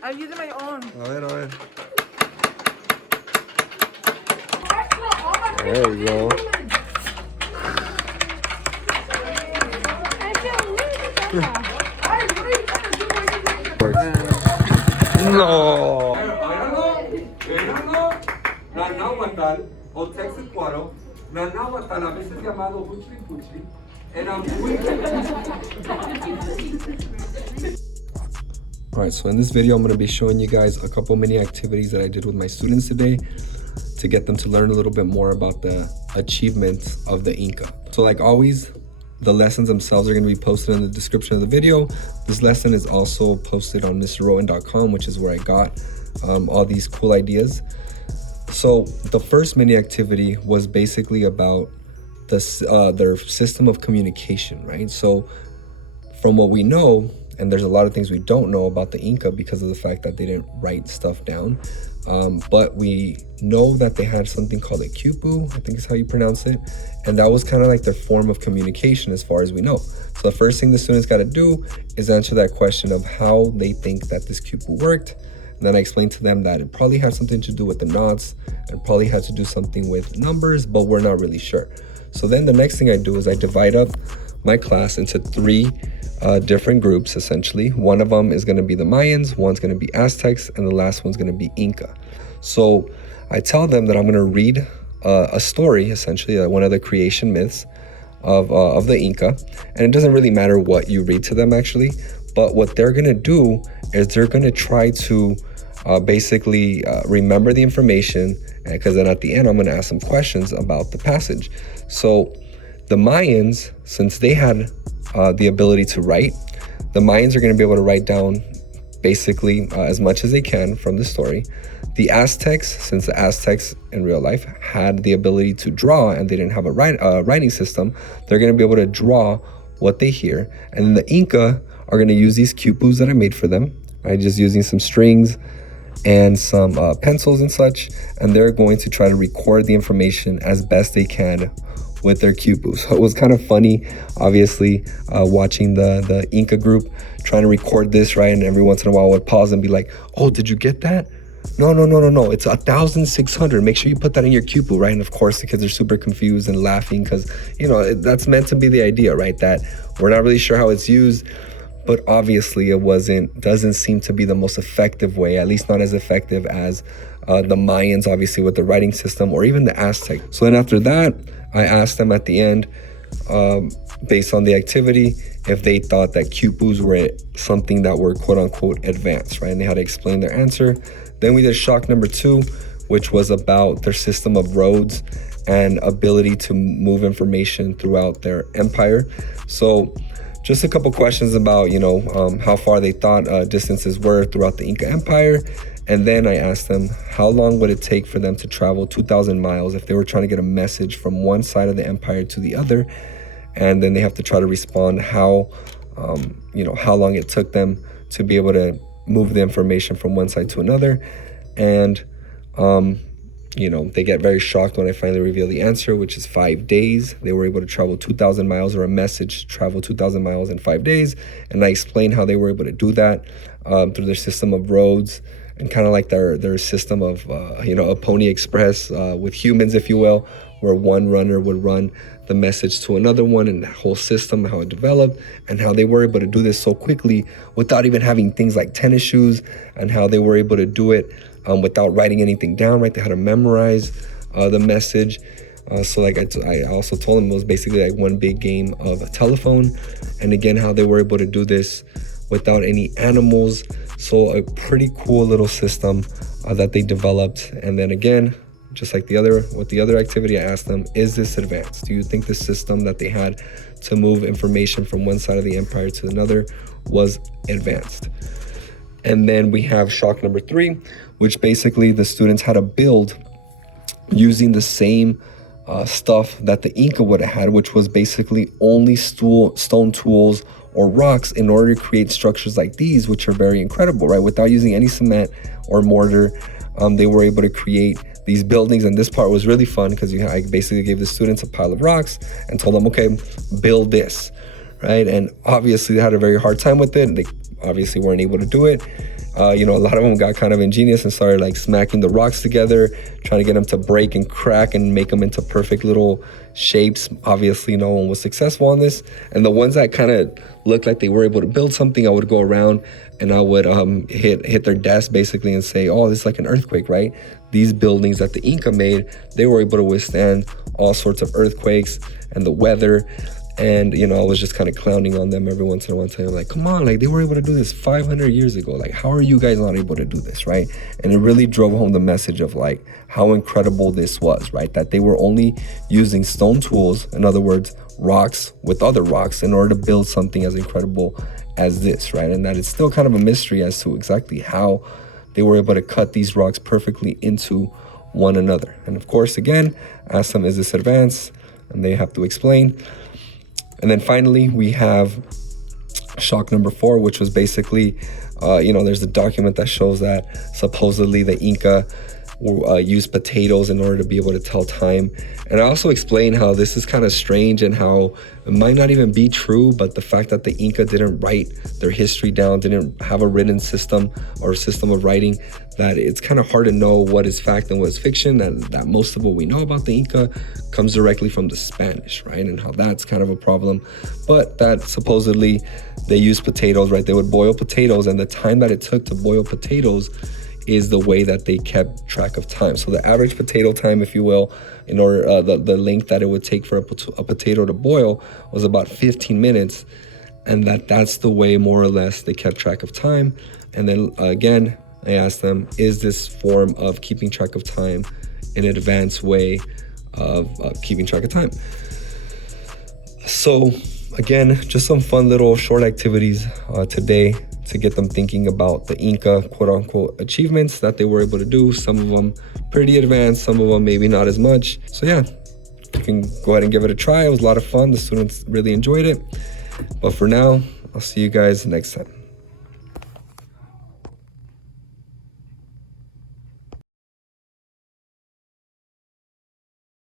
I'm using my own. A ver. There you go. No. Nanáhuatl o Texacuaro, Nanáhuatl a veces llamado Huchli, era muy. Alright, so in this video I'm going to be showing you guys a couple mini activities that I did with my students today to get them to learn a little bit more about the achievements of the Inca. So like always, the lessons themselves are going to be posted in the description of the video. This lesson is also posted on mrrowan.com, which is where I got all these cool ideas. So the first mini activity was basically about their system of communication, right? So from what we know, and there's a lot of things we don't know about the Inca because of the fact that they didn't write stuff down. But we know that they had something called a cupu, I think is how you pronounce it. And that was kind of like their form of communication as far as we know. So the first thing the students got to do is answer that question of how they think that this cupu worked. And then I explained to them that it probably had something to do with the knots and probably had to do something with numbers, but we're not really sure. So then the next thing I do is I divide up my class into three different groups, essentially. One of them is going to be the Mayans, one's going to be Aztecs, and the last one's going to be Inca. So I tell them that I'm going to read a story, essentially, one of the creation myths of the Inca. And it doesn't really matter what you read to them, actually. But what they're going to do is they're going to try to basically remember the information, because then at the end, I'm going to ask them questions about the passage. So the Mayans, since they had the ability to write, the Mayans are going to be able to write down basically as much as they can from the story. The Aztecs, since the Aztecs in real life had the ability to draw and they didn't have a writing system, they're going to be able to draw what they hear. And then the Inca are going to use these cupus that I made for them, right? Just using some strings and some pencils and such, and they're going to try to record the information as best they can with their cupus. So it was kind of funny, obviously, watching the Inca group trying to record this, right? And every once in a while I would pause and be like, oh, did you get that? No, it's 1,600. Make sure you put that in your cupu, right? And of course the kids are super confused and laughing because, you know, that's meant to be the idea, right? That we're not really sure how it's used, but obviously it doesn't seem to be the most effective way, at least not as effective as the Mayans, obviously, with the writing system, or even the Aztec. So then after that, I asked them at the end, based on the activity, if they thought that cupus were something that were quote unquote advanced, right? And they had to explain their answer. Then we did shock number 2, which was about their system of roads and ability to move information throughout their empire. So just a couple questions about, you know, how far they thought distances were throughout the Inca Empire. And then I asked them how long would it take for them to travel 2,000 miles if they were trying to get a message from one side of the empire to the other. And then they have to try to respond how long it took them to be able to move the information from one side to another. And, they get very shocked when I finally reveal the answer, which is 5 days. They were able to travel 2,000 miles, or a message travel 2,000 miles in 5 days. And I explained how they were able to do that through their system of roads and kind of like their system of, a Pony Express with humans, if you will, where one runner would run the message to another one, and that whole system, how it developed, and how they were able to do this so quickly without even having things like tennis shoes, and how they were able to do it without writing anything down, right? They had to memorize the message. So like I also told them it was basically like one big game of a telephone. And again, how they were able to do this without any animals. So a pretty cool little system that they developed. And then again, just like with the other activity, I asked them, is this advanced? Do you think the system that they had to move information from one side of the empire to another was advanced? And then we have shock number 3, which basically the students had to build using the same stuff that the Inca would have had, which was basically only stone tools or rocks, in order to create structures like these, which are very incredible, right? Without using any cement or mortar, they were able to create these buildings. And this part was really fun because I basically gave the students a pile of rocks and told them, okay, build this, right? And obviously they had a very hard time with it. They obviously weren't able to do it. You know, a lot of them got kind of ingenious and started like smacking the rocks together, trying to get them to break and crack and make them into perfect little shapes. Obviously, no one was successful on this. And the ones that kind of looked like they were able to build something, I would go around and I would hit their desk basically and say, oh, this is like an earthquake, right? These buildings that the Inca made, they were able to withstand all sorts of earthquakes and the weather. And, you know, I was just kind of clowning on them every once in a while, telling them, like, come on, like, they were able to do this 500 years ago. Like, how are you guys not able to do this, right? And it really drove home the message of, like, how incredible this was, right? That they were only using stone tools, in other words, rocks with other rocks, in order to build something as incredible as this, right? And that it's still kind of a mystery as to exactly how they were able to cut these rocks perfectly into one another. And of course, again, ask them, is this advanced? And they have to explain. And then finally, we have shock number 4, which was basically, you know, there's a document that shows that supposedly the Inca used potatoes in order to be able to tell time. And I also explain how this is kind of strange and how it might not even be true, but the fact that the Inca didn't write their history down, didn't have a written system or system of writing, that it's kind of hard to know what is fact and what is fiction, that most of what we know about the Inca comes directly from the Spanish, right? And how that's kind of a problem. But that supposedly they used potatoes, right? They would boil potatoes, and the time that it took to boil potatoes is the way that they kept track of time. So the average potato time, if you will, in order the length that it would take for a potato to boil was about 15 minutes, and that's the way more or less they kept track of time. And then again, I asked them, is this form of keeping track of time an advanced way of keeping track of time? So again, just some fun little short activities today to get them thinking about the Inca quote-unquote achievements that they were able to do. Some of them pretty advanced, some of them maybe not as much. So yeah, you can go ahead and give it a try. It was a lot of fun. The students really enjoyed it. But for now, I'll see you guys next time.